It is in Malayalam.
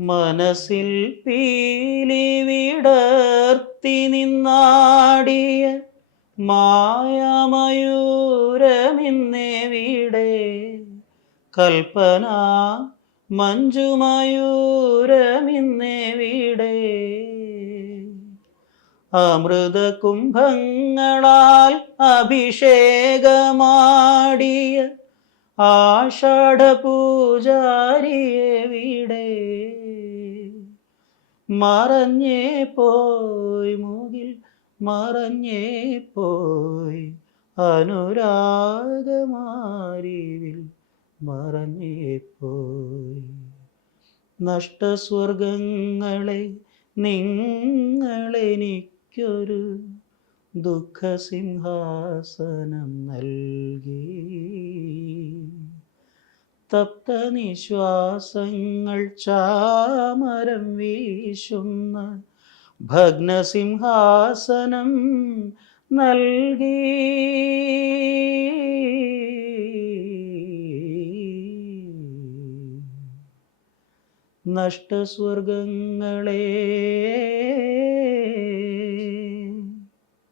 മനസ്സിൽ പീലി വിടർത്തി നിന്നാടിയ മായമയൂരമിന്നെവിടെ. കൽപ്പന മഞ്ജുമയൂരമിന്നെവിടെ. അമൃത കുംഭങ്ങളാൽ അഭിഷേകമാടിയ ആഷാഢപൂജാരിയെ പൂജാരിയെവിടെ മറഞ്ഞേ പോയി മുകിൽ മറഞ്ഞേ പോയി അനുരാഗമാരിവിൽ മറഞ്ഞേ പോയി. നഷ്ടസ്വർഗങ്ങളെ നിങ്ങളെനിക്കൊരു ദുഃഖസിംഹാസനം നൽകി. തപ്ത നിശ്വാസങ്ങൾ ചാമരം വീശുന്ന ഭഗ്നസിംഹാസനം നൽകി. നഷ്ടസ്വർഗങ്ങളെ